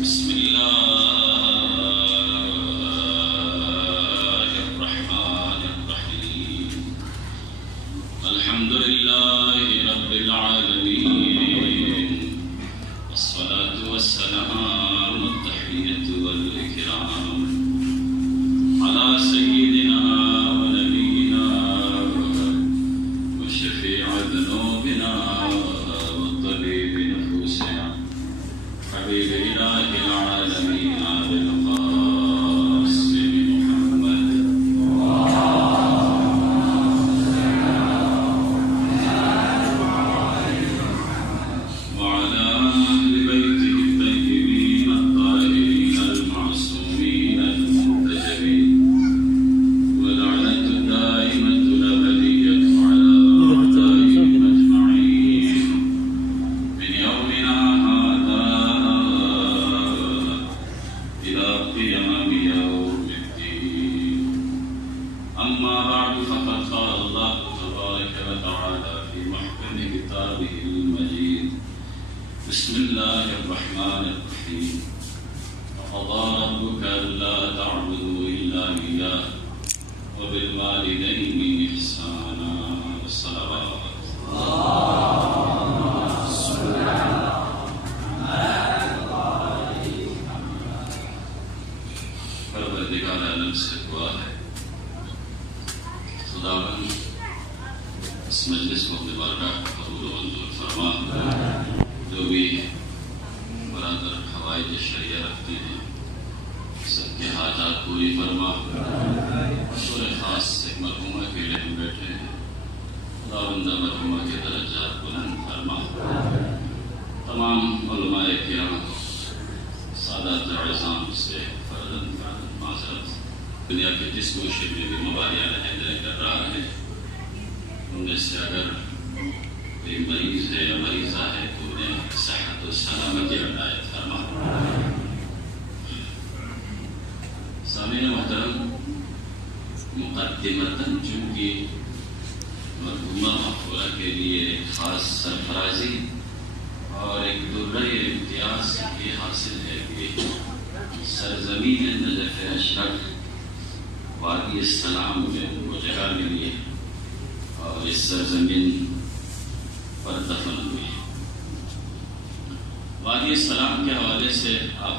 بسم الله الرحمن الرحيم الحمد لله رب العالمين والصلاة والسلام التحية والإكرام على سيدنا ونبينا وشفيع ذنوبنا وطبيب نفوسنا حبيب إله العالمين بالقاسم محمد وعلى أهل بيته الطيبين الطاهرين المعصومين المنتجبين واللعنة الدائمة الأبدية على أعدائهم أجمعين من يومنا هذا إلى قيام يوم الدين. أما بعد فقد قال الله تبارك وتعالى في محكم كتابه المجيد بسم الله الرحمن الرحيم وقضى ربك ألا تعبدوا إلا إياه وبالوالدين إحسانا والصلوات پروردگار عالم سے دعا ہے خداوند اس مجلس کو اپنے بارگاہ قبول و منظور فرما. جو بھی برادر حوائج شریعہ رکھتے ہیں سب کے حاجات پوری فرما. بطور خاص ایک مرحومہ کے لیے ہم بیٹھے ہیں. خداوند مرحومہ کے درجات بلند فرما. تمام علماء کرام سادات اعظام سے فرزند معذرت دنیا کے جس گوشے میں بھی مباحثہ رہنے کر رہا ہے ان میں سے اگر کوئی مریض ہے یا مریضہ ہے تو انہیں صحت و سلامتی عنایت فرما. سامعین محترم، مقدمتاً چونکہ مرحومہ مقبولہ کے لیے ایک خاص سرفرازی اور ایک درہ امتیاز یہ حاصل ہے کہ سرزمین نجف اشرف وادی السلام میں ان کو جگہ ملی ہے اور اس سرزمین پر دفن ہوئی. وادی السلام کے حوالے سے آپ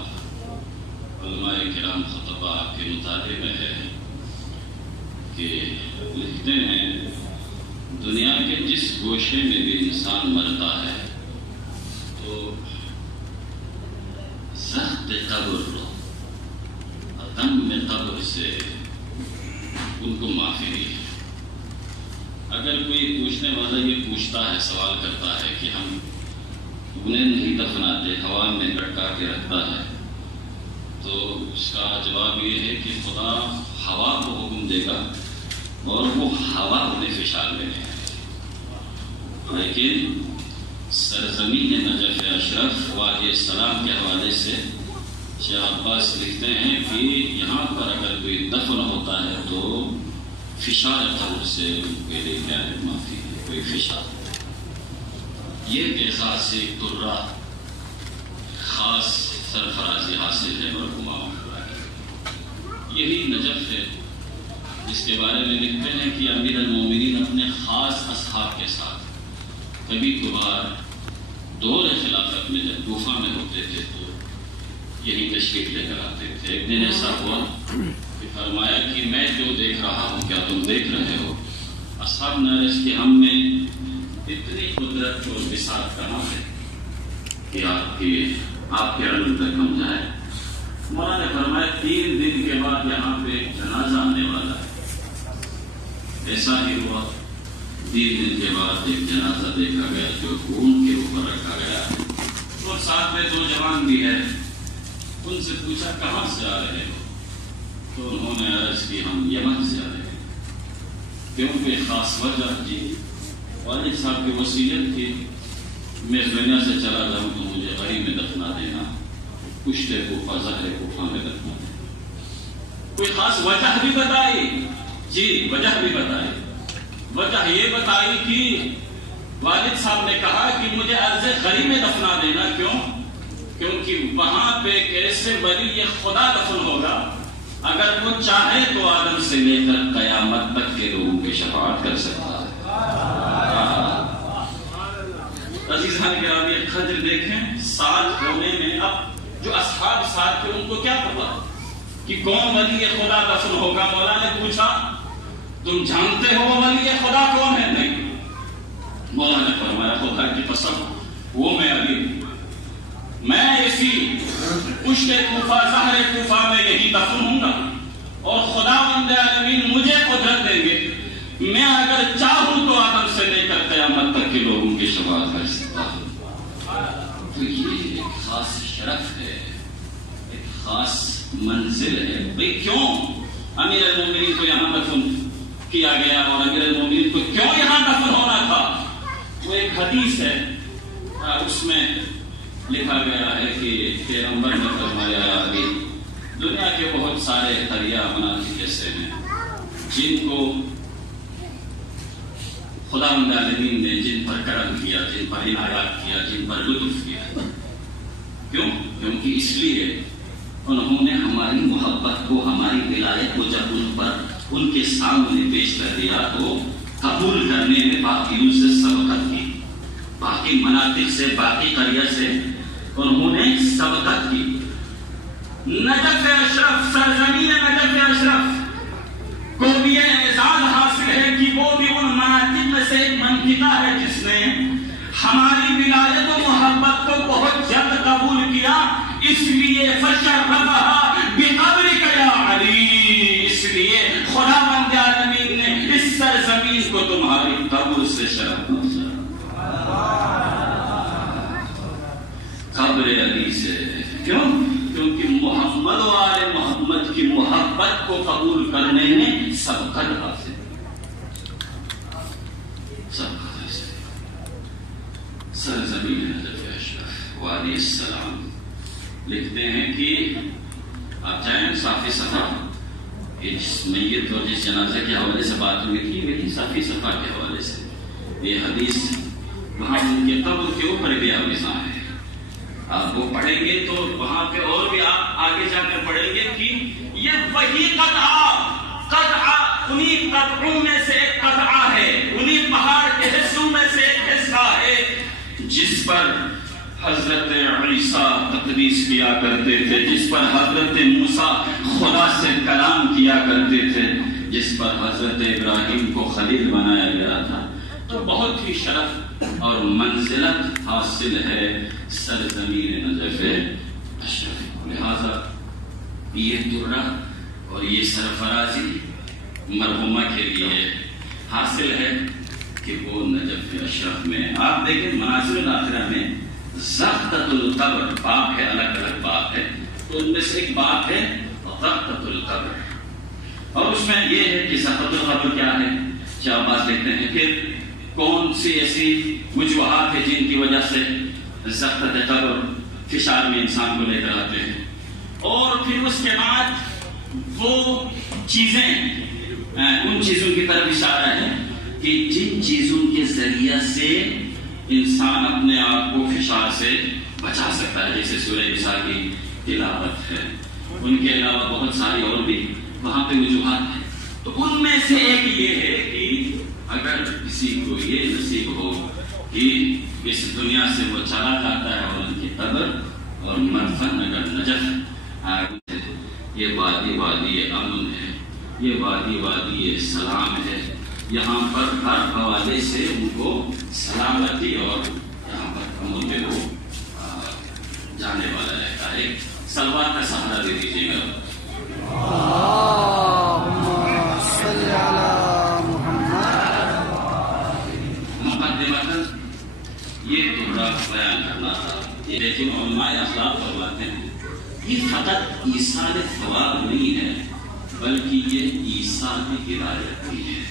علماء کرام خطبہ آپ کے مطالعے میں ہے کہ لکھتے ہیں دنیا کے جس گوشے میں بھی انسان مرتا ہے تو سخت قبر تنگ قبر سے ان کو معافی نہیں ہے. اگر کوئی پوچھنے والا یہ پوچھتا ہے، سوال کرتا ہے کہ ہم انہیں نہیں دفناتے، ہوا میں لٹکا کے رکھتا ہے، تو اس کا جواب یہ ہے کہ خدا ہوا کو حکم دے گا اور وہ ہوا انہیں فشار میں لے آئے. لیکن سرزمین نجف اشرف وادی السلام کے حوالے سے شیخ عباس لکھتے ہیں کہ یہاں پر اگر کوئی دفن ہوتا ہے تو فشار قبر سے ان کے لیے معافی ہے، کوئی فشار. یہ اعزاز سے درہ خاص سرفرازی حاصل ہے مرحومہ مقبولہ کی. یہی نجف ہے جس کے بارے میں لکھتے ہیں کہ امیر المومنین اپنے خاص اصحاب کے ساتھ کبھی کبھار دور خلافت میں جب کوفہ میں ہوتے تھے تو یہی تشریف لے کر آتے تھے. ایک دن ایسا ہوا کہ فرمایا کہ میں جو دیکھ رہا ہوں کیا تم دیکھ رہے ہو؟ اصحاب نے عرض کہ ہم میں اتنی قدرت اور بساط کہاں ہے کہ آپ کے علم تک ہم جائیں. مولا نے فرمایا 3 دن کے بعد یہاں پہ ایک جنازہ آنے والا ہے. ایسا ہی ہوا. 3 دن کے بعد ایک جنازہ دیکھا گیا جو اونٹ کے اوپر رکھا گیا ہے اور ساتھ میں 2 جوان بھی ہے. ان سے پوچھا کہاں سے آ رہے ہو؟ تو انہوں نے عرض کی ہم یمن سے آ رہے ہیں. کیونکہ خاص وجہ جی والد صاحب کی وصیت تھی میں اس دنیا سے چلا جاؤں تو مجھے غریب میں دفنا دینا، پشتے کوفہ ظہر کوفہ میں دفنا دینا. کوئی خاص وجہ بھی بتائی؟ جی وجہ بھی بتائی. وجہ یہ بتائی کہ والد صاحب نے کہا کہ مجھے عرض غریب میں دفنا دینا. کیوں؟ کیونکہ وہاں پہ ایسے ولی خدا دفن ہوگا اگر وہ چاہے تو آدم سے لے کر قیامت تک کے لوگوں کی شفاعت کر سکتا ہے۔ عزیزان گرامی، خضر دیکھیں ساتھ ہونے میں، اب جو اصحاب ساتھ تھے ان کو کیا پتا کہ کون ولی خدا دفن ہوگا؟ مولا نے پوچھا تم جانتے ہو ولی خدا کون ہے؟ نہیں۔ مولا نے فرمایا خدا کی قسم وہ میں علی ہوں، میں اسی پشت کوفہ ظہر کوفہ میں یہی دفن ہوں گا، اور خداوند عالمین مجھے قدرت دیں گے، میں اگر چاہوں تو آدم سے لے کر قیامت تک کے لوگوں کی شفاعت کر سکتا ہوں۔ تو یہ ایک خاص شرف ہے، ایک خاص منزل ہے۔ بھئی کیوں امیر المومنین کو یہاں دفن کیا گیا اور امیر المومنین کو کیوں یہاں دفن ہونا تھا؟ وہ ایک حدیث ہے، اس میں لکھا گیا ہے کہ پیغمبر نے فرمایا کہ دنیا کے بہت سارے دریا مناظر ایسے ہیں جن کو خداوند عالمین نے جن پر کرم کیا، جن پر عنایات کیا، جن پر لطف کیا۔ کیوں؟ کیونکہ اس لیے انہوں نے ہماری محبت کو، ہماری ولایت کو جب ان کے سامنے پیش کر دیا تو قبول کرنے میں باقیوں سے سبقت کی، باقی مناطق سے، باقی قریہ سے انہوں نے سبقت کی۔ نجف اشرف، سرزمین نجف اشرف کو بھی یہ اعزاز حاصل ہے کہ وہ بھی ان مناطق میں سے ایک منطقہ ہے جس نے ہماری ولایت و محبت کو بہت جلد قبول کیا، اس لیے فشرفہا بقبرک یا علی، اس لیے خداوند عالمین نے اس سرزمین کو تمہاری قبر سے شرف دیا۔ قبر علی سے کیوں؟ کیونکہ محمد و آل محمد کی محبت کو قبول کرنے میں سبقت حاصل، سبقت حاصل۔ سرزمین نجف اشرف وعلیہ السلام لکھتے ہیں کہ آپ چاہیں صافی صفا، جس میت اور جس جنازے کے حوالے سے بات ہوئی تھی وہی صافی صفا کے حوالے سے یہ حدیث وہاں ان کے قبر کے اوپر بھی آویزاں ہے۔ آپ وہ پڑھیں گے تو وہاں پہ اور بھی آپ آگے جا کر پڑھیں گے کہ یہ وہی قطعہ انہی قطعوں میں سے ایک قطعہ ہے، انہی پہاڑ کے حصوں میں سے ایک حصہ ہے جس پر حضرت عیسیٰ تقدیس کیا کرتے تھے، جس پر حضرت موسیٰ خدا سے کلام کیا کرتے تھے، جس پر حضرت ابراہیم کو خلیل بنایا گیا تھا۔ تو بہت ہی شرف اور منزلت حاصل ہے سرزمین نجف اشرف۔ لہذا یہ درہ اور یہ سرفرازی مرحومہ کے لیے حاصل ہے کہ وہ نجف اشرف میں، آپ دیکھیں مناظر الاخرہ میں زغطۃ القبر باب ہے، الگ الگ باب ہے، تو ان میں سے ایک باب ہے زغطۃ القبر، اور اس میں یہ ہے کہ زغطۃ القبر کیا ہے، شاہباز دیکھتے ہیں پھر کون سی ایسی وجوہات ہیں جن کی وجہ سے زغطۃ قبر فشار میں انسان کو لے کر آتے ہیں، اور پھر اس کے بعد وہ چیزیں، ان چیزوں کی طرف اشارہ ہے کہ جن چیزوں کے ذریعہ سے انسان اپنے آپ کو فشار سے بچا سکتا ہے، جیسے سورہ نساء کی تلاوت ہے، ان کے علاوہ بہت ساری اور بھی وہاں پہ وجوہات ہیں۔ تو ان میں سے ایک یہ ہے کہ اگر کسی کو یہ نصیب ہو کہ اس دنیا سے وہ چلا جاتا ہے اور ان کی قبر اور مدفن اگر نجف، یہ وادی وادی امن ہے، یہ وادی وادی سلام ہے، یہاں پر ہر حوالے سے ان کو سلامتی اور یہاں پر امن میں وہ جانے والا رہتا ہے۔ صلوات کا سہارا دے دیجیے گا۔ یہ ٹکڑا بیان کرنا تھا، لیکن علماء اخلاق فرماتے ہیں یہ فقط ایصال ثواب نہیں ہے بلکہ یہ ایصال ہدایت بھی ہے۔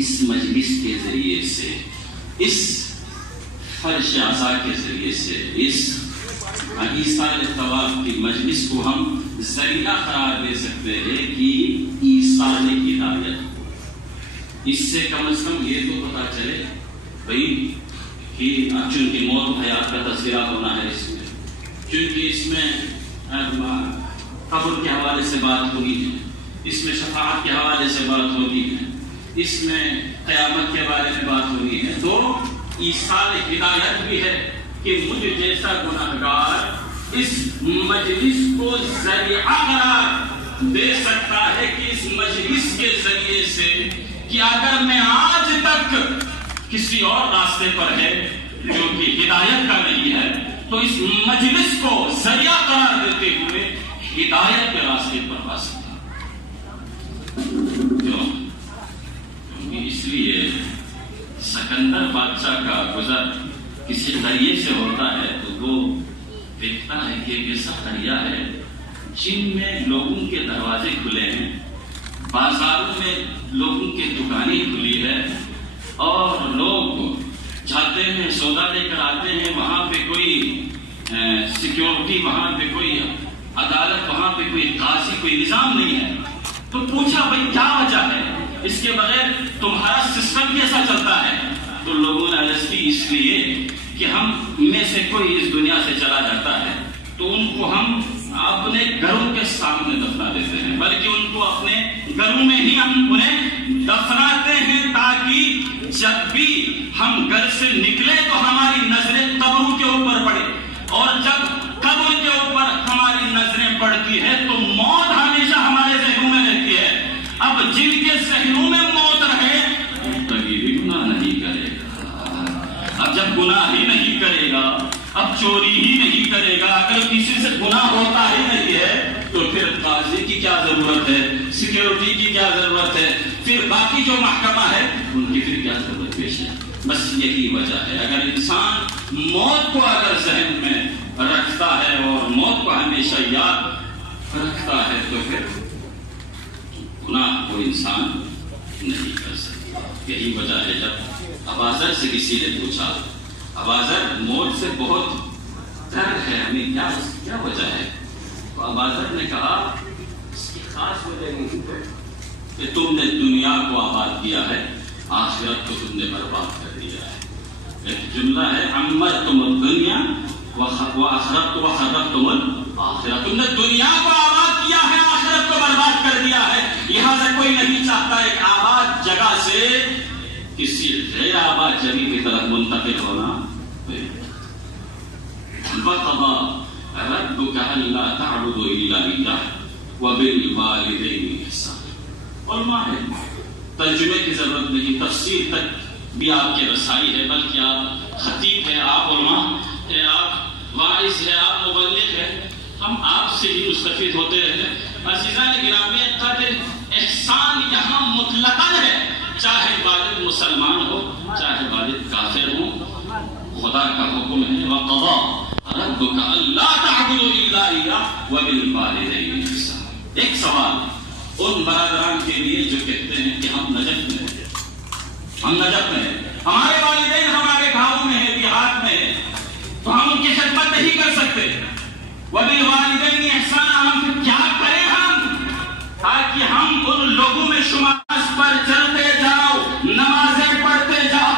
اس مجلس کے ذریعے سے، اس فرش عزا کے ذریعے سے، اس ایصال ثواب کی مجلس کو ہم ذریعہ قرار دے سکتے ہیں کہ ایصال ہدایت، اس سے کم از کم یہ تو پتا چلے بھئی چونکہ موت حیات کا تذکرہ ہونا ہے اس میں، چونکہ اس میں قبر کے حوالے سے بات ہوئی ہے، اس میں شفاعت کے حوالے سے بات ہوتی ہے، اس میں قیامت کے بارے میں بات ہوئی ہے، تو ایصال ہدایت بھی ہے کہ مجھ جیسا گناہگار اس مجلس کو ذریعہ قرار دے سکتا ہے کہ اس مجلس کے ذریعے سے کہ اگر میں آج تک کسی اور راستے پر ہے جو کہ ہدایت کا نہیں ہے، تو اس مجلس کو ذریعہ قرار دیتے ہوئے ہدایت کے راستے پر پا سکتا. کیونکہ اس لیے سکندر بادشاہ کا گزر کسی دریا سے ہوتا ہے تو وہ دیکھتا ہے کہ ایک ایسا دریا ہے جن میں لوگوں کے دروازے کھلے ہیں، بازاروں میں لوگوں کی دکانیں کھلی ہے، اور لوگ جاتے ہیں سودا لے کر آتے ہیں، وہاں پہ کوئی سیکیورٹی، وہاں پہ کوئی عدالت، وہاں پہ کوئی قاضی، کوئی نظام نہیں ہے. تو پوچھا بھائی کیا وجہ ہے، اس کے بغیر تمہارا سسٹم کیسا چلتا ہے؟ تو لوگوں نے عرض کی اس لیے کہ ہم میں سے کوئی اس دنیا سے چلا جاتا ہے تو ان کو ہم اپنے گھروں کے سامنے دفنا دیتے ہیں، بلکہ ان کو اپنے گھروں میں ہی ہم انہیں دفناتے ہیں، تاکہ جب بھی ہم گھر سے نکلے تو ہماری نظریں قبروں کے اوپر پڑے، اور جب قبر کے اوپر ہماری نظریں پڑتی ہے تو موت ہمیشہ ہمارے ذہنوں میں رہتی ہے. اب جن کے ذہنوں میں موت رہے کبھی بھی گناہ نہیں کرے گا. اب جب گناہ ہی نہیں کرے گا، اب چوری ہی نہیں کرے گا، اگر کسی سے گناہ ہوتا ہی نہیں ہے تو پھر قاضی کی کیا ضرورت ہے، سیکیورٹی کی کیا ضرورت ہے، پھر باقی جو محکمہ ہے ان کی پھر کیا ضرورت پیش ہے. بس یہی وجہ ہے. اگر انسان موت کو اگر ذہن میں رکھتا ہے اور موت کو ہمیشہ یاد رکھتا ہے تو پھر گناہ کو انسان نہیں کر سکتا. یہی وجہ ہے جب اباذر سے کسی نے پوچھا، اباذر موت سے بہت ڈر ہے، ہمیں کیا وجہ ہے؟ تو اباذر نے کہا اس کی خاص وجہ یہ ہے کہ تم نے دنیا کو آباد کیا ہے، آخرت کو تم نے برباد کر دیا ہے. ایک جملہ ہے عمرتم الدنیا وخربتم الآخرہ. تم نے دنیا کو آباد کیا ہے، آخرت کو برباد کر دیا ہے. لہٰذا کوئی نہیں چاہتا ایک آباد جگہ سے کسی غیر آباد جگہ کی طرف منتقل ہونا. وَقَضَىٰ رَبُّكَ أَلَّا تَعْبُدُوا إِلَّا إِيَّاهُ وَبِالْوَالِدَيْنِ إِحْسَانًا. علماء ہے، ترجمے کی ضرورت نہیں، تفسیر تک بھی آپ کی رسائی ہے، بلکہ آپ خطیب ہیں، آپ علماء ہیں، آپ واعظ ہیں، آپ مبلغ ہیں، ہم آپ سے ہی مستفید ہوتے رہتے ہیں. عزیزان گرامی، قدر احسان یہاں مطلقاً ہے، چاہے والد مسلمان ہو چاہے والد کافر ہو، خدا کا حکم ہے وَقَضَىٰ رَبُّكَ أَلَّا تَعْبُدُوا إِلَّا إِيَّاهُ وَبِالْوَالِدَيْنِ إِحْسَانًا. ایک سوال ان برادران کے لیے جو کہتے ہیں کہ ہم نجف میں ہیں، ہمارے والدین ہمارے گاؤں میں ہیں، دیہات میں ہیں، تو ہم ان کی خدمت نہیں کر سکتے. وَبِالْوَالِدَيْنِ إِحْسَانًا، ہم کیا کریں تاکہ ہم ان لوگوں میں شماس پر چلتے جاؤ، نمازیں پڑھتے جاؤ،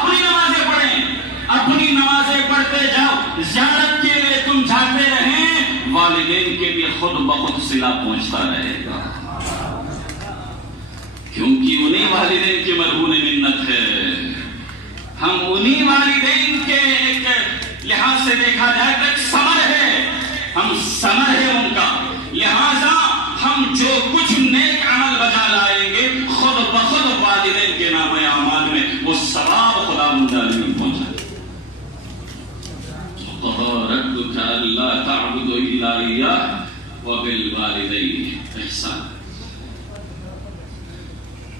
اپنی نمازیں پڑھتے جاؤ، زیارت کے لیے تم جاتے رہیں، والدین کے بھی خود بخود صلہ پہنچتا رہے گا، کیونکہ انہی والدین کی مرہون منت ہے. ہم انہی والدین کے ایک لحاظ سے دیکھا جائے تو ایک ثمر ہے، ہم ثمر ہے ان کا. لہذا ہم جو کچھ نیک عمل بجا لائیں گے خود بخود والدین کے نام اعمال میں وہ ثواب خدا مندالی پہنچا. وَقَضَىٰ رَبُّكَ أَلَّا تَعْبُدُوا إِلَّا إِيَّاهُ وَبِالْوَالِدَيْنِ إِحْسَانًا.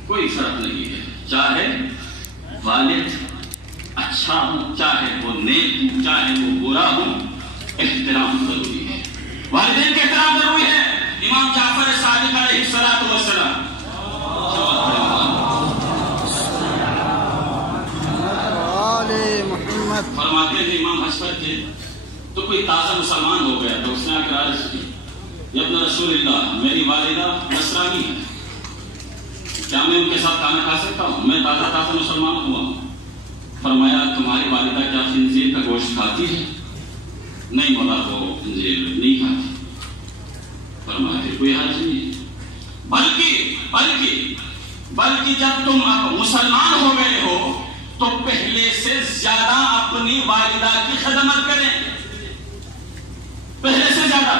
کوئی فرق نہیں ہے، چاہے والد اچھا ہو، چاہے وہ نیک ہو، چاہے وہ برا ہو، احترام ضروری ہے، والدین کے احترام ضروری ہے. امام جعفر صادق علیہ الصلوۃ والسلام فرماتے ہیں، امام حسن تھے تو کوئی تازہ مسلمان ہو گیا تو اس نے آکر عرض کی، یا ابن رسول اللہ، میری والدہ نصرانی ہے، کیا میں ان کے ساتھ کھانا کھا سکتا ہوں؟ میں تازہ مسلمان ہوا ہوں. فرمایا تمہاری والدہ کیا خنزیر کا گوشت کھاتی ہے؟ نہیں مولا وہ خنزیر نہیں کھاتی۔ فرمایا پھر کوئی حرج نہیں، بلکہ جب تم اب مسلمان ہو گئے ہو تو پہلے سے زیادہ اپنی والدہ کی خدمت کریں، پہلے سے زیادہ۔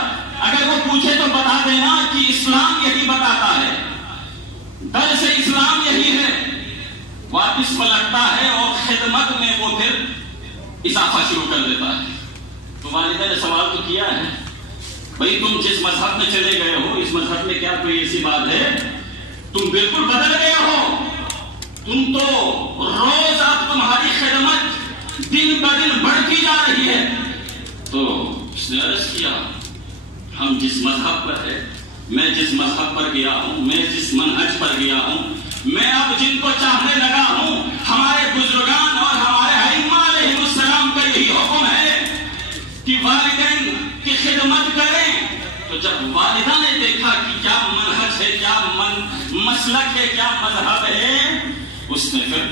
اگر وہ پوچھے تو بتا دینا کہ اسلام یہی بتاتا ہے، درس اسلام یہی ہے، واپس پلٹتا ہے اور خدمت میں وہ پھر اضافہ شروع کر دیتا ہے۔ تو والدہ نے سوال تو کیا ہے، بھئی تم جس مذہب میں چلے گئے ہو اس مذہب میں کیا کوئی ایسی بات ہے؟ تم بالکل بدل گئے ہو، تم تو روز اب تمہاری خدمت دن بدن بڑھتی جا رہی ہے۔ تو اس نے عرض کیا ہم جس مذہب پر ہے، میں جس مذہب پر گیا ہوں، میں جس منہج پر گیا ہوں، میں اب جن کو چاہنے لگا ہوں، ہمارے بزرگان اور ہمارے ائمہ علیہ السلام کا یہی حکم ہے کہ والدین کی خدمت کریں۔ تو جب والدہ نے دیکھا کہ کیا منہج ہے، کیا مسلک ہے، کیا مذہب ہے، اس نے پھر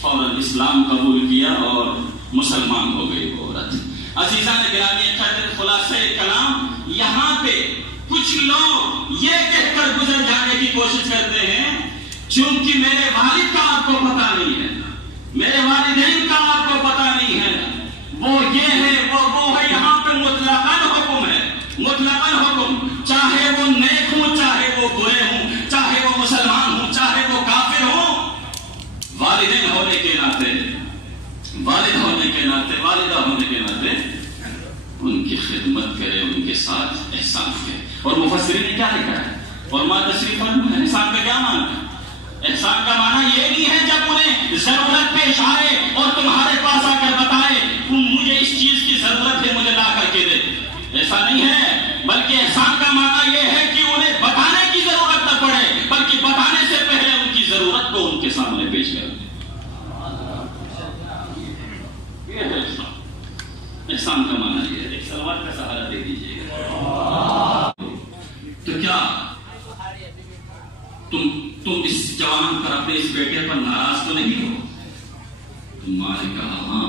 فوراً اسلام قبول کیا اور مسلمان ہو گئی وہ عورت۔ عزیزان گرامی، خلاصہ کلام یہاں پہ کچھ لوگ یہ کہہ کر گزر جانے کی کوشش کرتے ہیں چونکہ میرے والد کا آپ کو پتا نہیں ہے، میرے والدین کا آپ کو پتا نہیں ہے، وہ یہ ہے وہ ہے۔ یہاں پہ مطلقاً حکم ہے، مطلقاً حکم، چاہے وہ نیک ہوں، چاہے وہ برے ہوں، چاہے وہ مسلمان ہوں، چاہے وہ کافر ہوں، والدین ہونے کے ناطے، والد ہونے کے ناطے، والدہ ہونے کے ناطے ان کی خدمت کرے، ان کے ساتھ احسان کرے۔ اور مفسرین نے کیا لکھا ہے؟ اور ماں تشریف فرما، احسان کا کیا معنی ہے؟ احسان کا معنی یہ نہیں ہے جب انہیں ضرورت پیش آئے اور تمہارے پاس آ کر بتائے مجھے اس چیز کی ضرورت ہے، مجھے لا کر کے دے، ایسا نہیں ہے۔ بلکہ احسان کا معنی یہ ہے کہ انہیں بتانے کی ضرورت نہ پڑے، بلکہ بتانے سے پہلے ان کی ضرورت کو ان کے سامنے پیش کر دیں۔ یہ ہے احسان کا معنی، یہ ہے۔ ایک سلوات کا سہارا دے دیجیے گا۔ تو کیا تم اس جوان پر، اپنے اس بیٹے پر ناراض تو نہیں ہو؟ تو ماں نے کہا ہاں،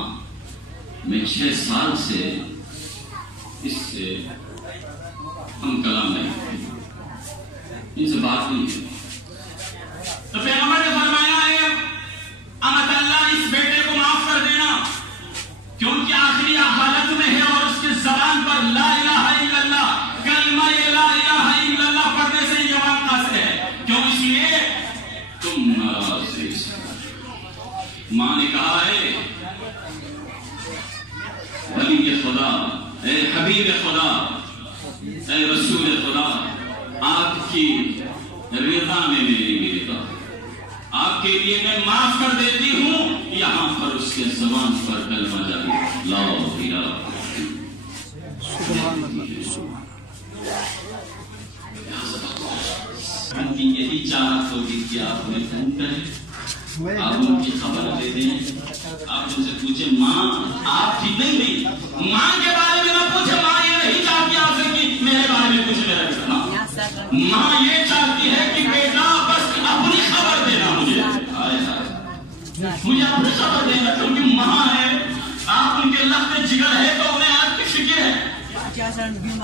میں 6 سال سے اس سے ہم کلام نہیں ہوئی، ان سے بات نہیں ہوئی۔ تو پیغمبر نے فرمایا ہے امت اللہ اس بیٹے کو معاف کر دینا، کیونکہ آخری حالت میں ہے اور اس کی زبان پر لا الہ الا اللہ، کلمہ لا الہ الا اللہ پڑھنے سے یہ جوان قاصر ہے۔ کیوں؟ اس لیے تم ناراض سے۔ ماں نے کہا ہے ولی خدا، اے حبیب خدا، اے رسول خدا، آپ کی رضا میں میری رضا، آپ کے لیے میں معاف کر دیتی ہوں۔ یہاں پر اس کے زبان پر کلمہ جاری لا الہ ان کی یہی چاہت ہوگی کہ آپ انہیں فون کریں، آپ ان کی خبر دے دیں، آپ ان سے پوچھیں ماں آپ ٹھیک نہیں، ماں کے بارے میں نہ پوچھیں، ماں یہ نہیں چاہتی آپ سے کہ میرے بارے میں پوچھے میرا بیٹا، ماں یہ چاہتی ہے کہ بیٹا بس اپنی خبر دینا مجھے اپنی خبر دینا، کیونکہ ماں ہے، آپ ان کے لفظ جگر ہے تو انہیں آپ کی فکر ہے،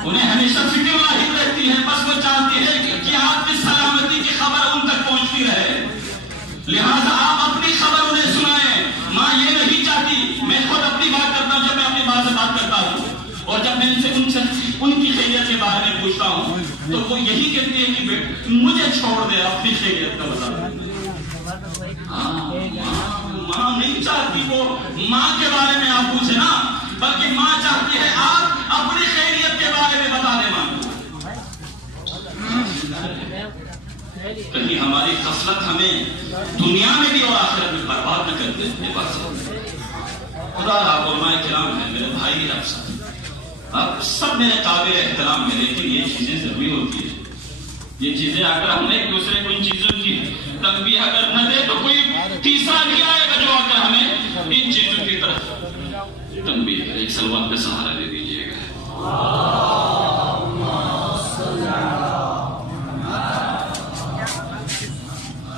انہیں ہمیشہ فکر واحد رہتی ہے، بس وہ چاہتی ہے کہ آپ کی سلامتی کی خبر ان تک پہنچتی رہے، لہذا آپ اپنی خبر انہیں سنائیں۔ ماں یہ نہیں چاہتی، میں خود اپنی بات کرتا ہوں، جب میں اپنی ماں سے بات کرتا ہوں اور جب میں ان کی خیریت کے بارے میں پوچھتا ہوں تو وہ یہی کہتی ہے کہ مجھے چھوڑ دے، اپنی خیریت کا بتا۔ ماں نہیں چاہتی وہ ماں کے بارے میں آپ پوچھیں نا، بلکہ ماں چاہتی ہے آپ اپنی خیریت کے بارے میں بتا دیں۔ ماں کہیں ہماری خصلت ہمیں دنیا میں بھی اور آخرت میں برباد نہ کر دے۔ خدا علماء کرام ہے، میرے بھائی، آپ سب میرے قابل احترام ہیں، لیکن یہ چیزیں ضروری ہوتی ہیں۔ یہ چیزیں اگر ہم نے ایک دوسرے کو ان چیزوں کی تنبیہ اگر نہ دے تو کوئی تیسرا نہیں آئے گا جو آ کر ہمیں ان چیزوں کی طرف تنبیہ کرے۔ ایک سلوات کا سہارا دے دیجیے گا۔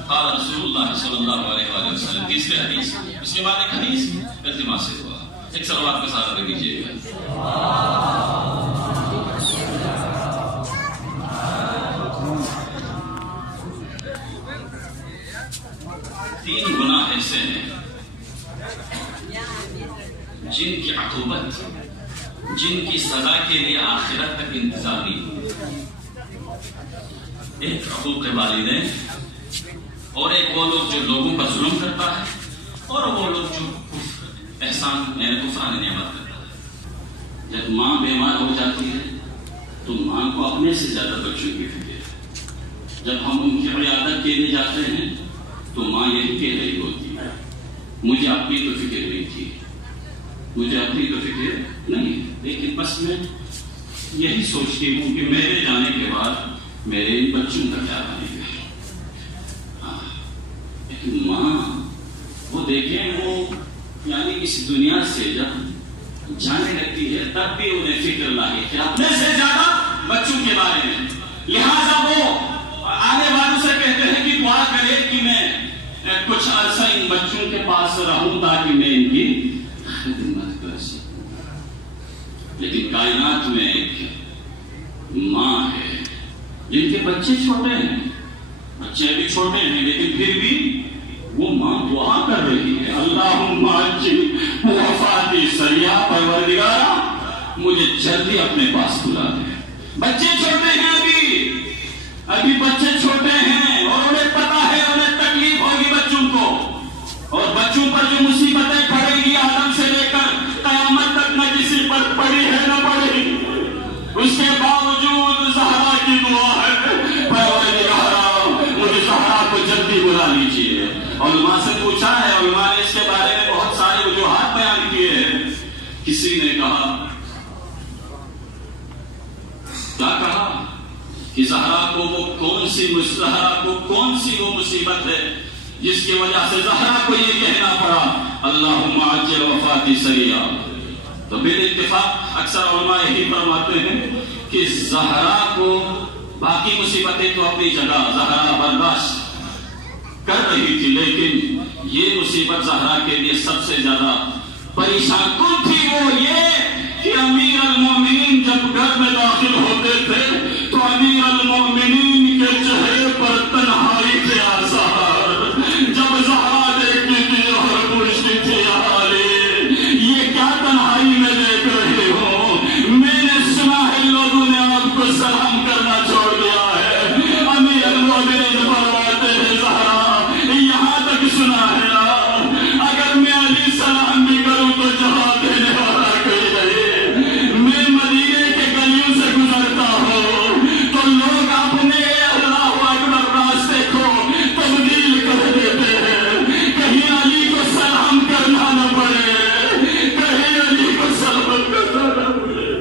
قال رسول اللہ صلی اللہ علیہ وسلم، تیسرے حدیث، اس کے بعد ایک حدیث ایک صلوات کا ساتھ ادا کیجیے گا. تین گناہ ایسے ہیں جن کی عقوبت، جن کی سزا کے لیے آخرت تک انتظار نہیں. ایک حقوق والدین، اور ایک وہ لوگ جو لوگوں پر ظلم کرتا ہے، اور وہ لوگ جو احسان کفران نعمت کرتا ہے. جب ماں بیمار ہو جاتی ہے تو ماں کو اپنے سے زیادہ بچوں کی فکر ہے. جب ہم ان کی عیادت کے لیے جاتے ہیں تو ماں یہی کہہ رہی ہوتی ہے مجھے اپنی تو فکر نہیں تھی، مجھے اپنی تو فکر نہیں، لیکن بس میں یہی سوچتی ہوں کہ میرے جانے کے بعد میرے بچوں کا کیا بنے گا. لیکن ماں وہ دیکھیں، وہ یعنی اس دنیا سے جب جانے لگتی ہے تب بھی انہیں فکر لاحق ہے اپنے سے زیادہ بچوں کے بارے میں. لہذا وہ آنے والوں سے کہتے ہیں کہ دعا کرے کہ میں کچھ عرصہ ان بچوں کے پاس رہوں تاکہ میں ان کی خدمت کر سکوں. لیکن کائنات میں ایک ماں ہے جن کے بچے چھوٹے ہیں، بچے بھی چھوٹے ہیں، لیکن پھر بھی وہ ماں دعا کر رہی ہے اللہم اجل وفاتی سریعہ، پروردگارا مجھے جلدی اپنے پاس بلا دے. بچے چھوٹے ہیں، ابھی بچے چھوٹے ہیں، اور انہیں پتا ہے انہیں تکلیف ہوگی بچوں کو، اور بچوں پر جو مصیبتیں پڑے گی آدم سے لے کر قیامت تک نہ کسی پر پڑی ہے نہ پڑی. اس کے باوجود زہرا کی دعا ہے پروردگارا مجھے زہرا کو جلدی بلا لیجیے. علماء سے پوچھا ہے، علماء نے اس کے بارے میں بہت سارے وجوہات بیان کیے ہیں. کسی نے کہا، کیا کہا کہ زہرا کو کون سی وہ مصیبت ہے جس کی وجہ سے زہرا کو یہ کہنا پڑا اللہم عجل وفاتی سریعہ. تو پھر اتفاق اکثر علماء یہی فرماتے ہیں کہ زہرا کو باقی مصیبتیں تو اپنی جگہ زہرا برداشت کر رہی تھی، لیکن یہ مصیبت زہرا کے لیے سب سے زیادہ پریشان کن تھی. وہ یہ کہ امیر المومنین جب گھر میں داخل ہوتے تھے تو امیر المومنین کے چہرے پر تنہائی کے آثار. جب زہرا دیکھتی تھی اور پوچھتی تھی یہ کیا تنہائی میں دیکھ رہے ہو؟ میں نے سنا ہے لوگوں نے آپ کو سلام کرنا چھوڑ دیا ہے. امیر المومنین فرماتے ہیں زہرا یہاں تک سنا ہے اگر میں علی سلام بھی کروں تو جواب دینے والا کوئی نہیں. میں مدینے کے گلیوں سے گزرتا ہوں تو لوگ اپنے اللہ اکبر راستے کو تبدیل کر دیتے ہیں. کہیں علی کو سلام کرنا نہ پڑے، کہیں علی کو سلام کرنا نہ پڑے.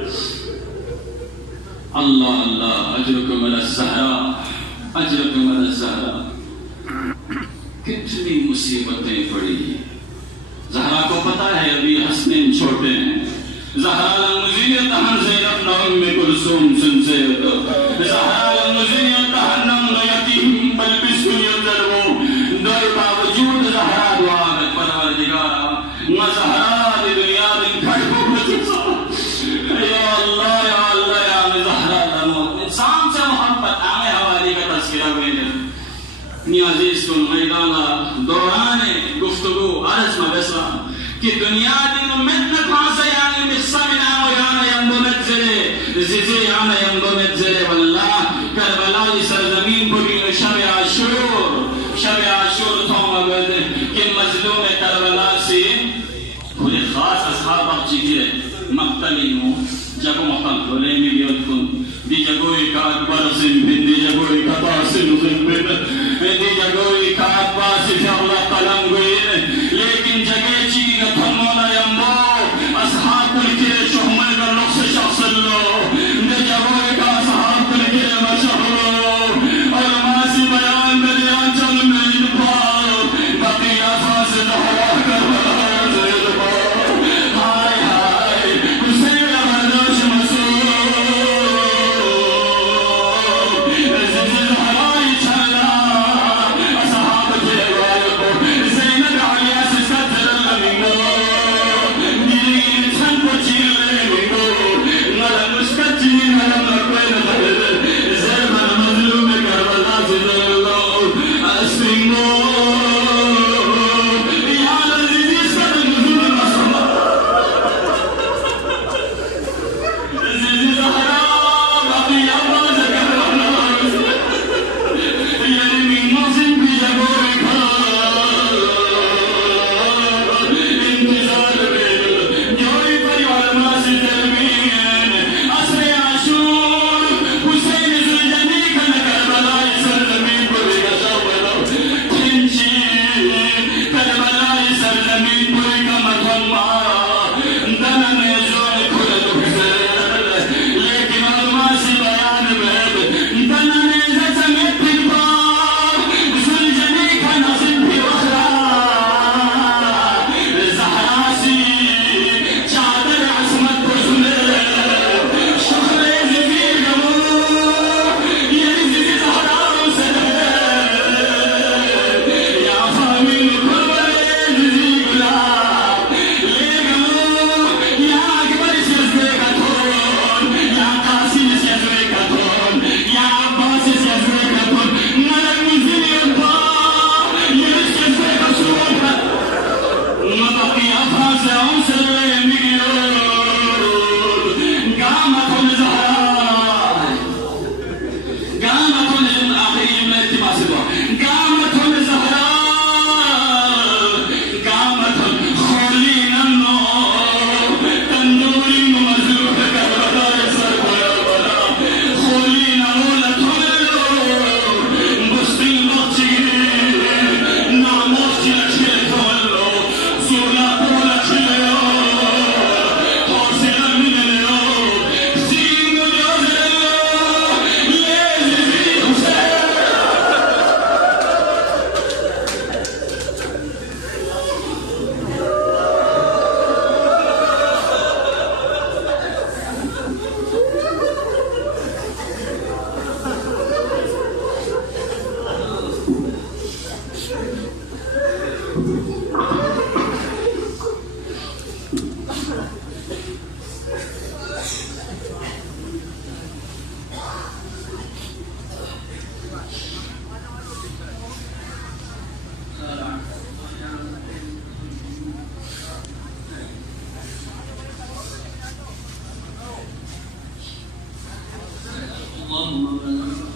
اللہ اللہ اجرکم علی الزہرا، اجرکم علی الزہرا. کتنی مصیبتیں پڑی. زہرا کو پتا ہے ابھی حسنین چھوٹے ہیں. زہرا لمزینت ہن زینب نام میں کلثوم سنسیت، زہرا لمزینت ہن نام یتیم بل بسکنیت درو. در باوجود زہرا دعا میں پروردگارا نہ زہرا دی دنیا دن کھڑ کو یا اللہ یا اللہ یا زہرا لموت. انسان سے محبت آئے حوالی کا تذکرہ ہوئے عزیز کن میدان دوران گفتگو عرض مبسرا کہ دنیا دین مدن خاصا یعنی مصمنا و یعنی یندومت زلے زیزی یعنی یندومت زلے واللہ کربلائی سرزمین بگین شب عاشور تھوم اگد کہ مظلوم کربلا سے کھلے خاص اصحاب اپچی کے مقتلی ہوں جب مقتل دولے میں بیوت کن دی جگوئی کا اکبر زنبن دی جگوئی کا تاسن زنبن دی جگوئی کا اکبر سے اللہ قلم گوئی. لیکن جگہ چیگا تھمولا یمبو اصحاب کے شہمل کا نقص شخص اللہ دی جگوئی کا اصحاب کے مشہور اور ماسی بیان دلیان چل میں انفار بقی آفاس دہوا کر زید بار ہائے ہائے حسین برداش مسور زہرائی چھلا اصحاب کے والد زینب اللهم بارك